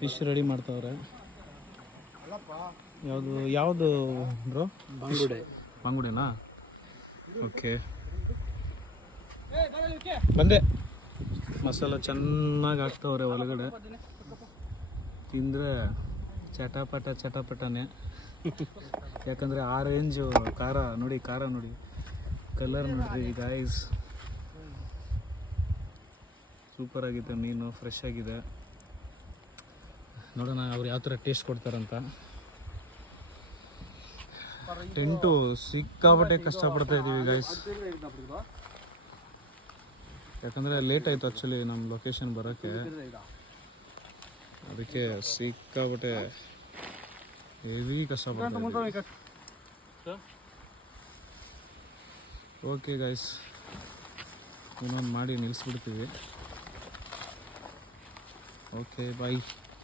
Fish ready ಮಾಡ್ತಾವ್ರೆ. ಯಾವುದು bro? ಬಂಗುಡೆನಾ? Okay, ಬಂದೆ. ಮಸಾಲ ಚೆನ್ನಾಗಿ ಹಾಕ್ತವ್ರೆ ಒಳಗಡೆ. ತಿಂದರೆ ಚಟಪಟನೇ. ಯಾಕಂದರೆ ಆ ರೇಂಜು ಖಾರ ನೋಡಿ, ಕಲರ್ ನೋಡ್ರಿ ಗಾಯ್ಸ್. ಸೂಪರ್ ಆಗಿದೆ ಮೀನು, ಫ್ರೆಶ್ ಆಗಿದೆ. ನೋಡೋಣ ಅವ್ರು ಯಾವ ಥರ ಟೇಸ್ಟ್ ಕೊಡ್ತಾರಂತ. ಟೆಂಟು ಸಿಕ್ಕಾಪಟ್ಟೆ ಕಷ್ಟಪಡ್ತಾ ಇದ್ದೀವಿ ಗೈಸ್, ಯಾಕಂದರೆ ಲೇಟ್ ಆಯಿತು ಆ್ಯಕ್ಚುಲಿ ನಮ್ಮ ಲೊಕೇಶನ್ ಬರೋಕ್ಕೆ. ಅದಕ್ಕೆ ಸಿಕ್ಕಾಪಟ್ಟೆ ಹೆವಿ ಕಷ್ಟಪಡ್ತಾ. ಓಕೆ ಗೈಸ್, ಇನ್ನೊಂದು ಮಾಡಿ ನಿಲ್ಲಿಸ್ಬಿಡ್ತೀವಿ. Okay bye.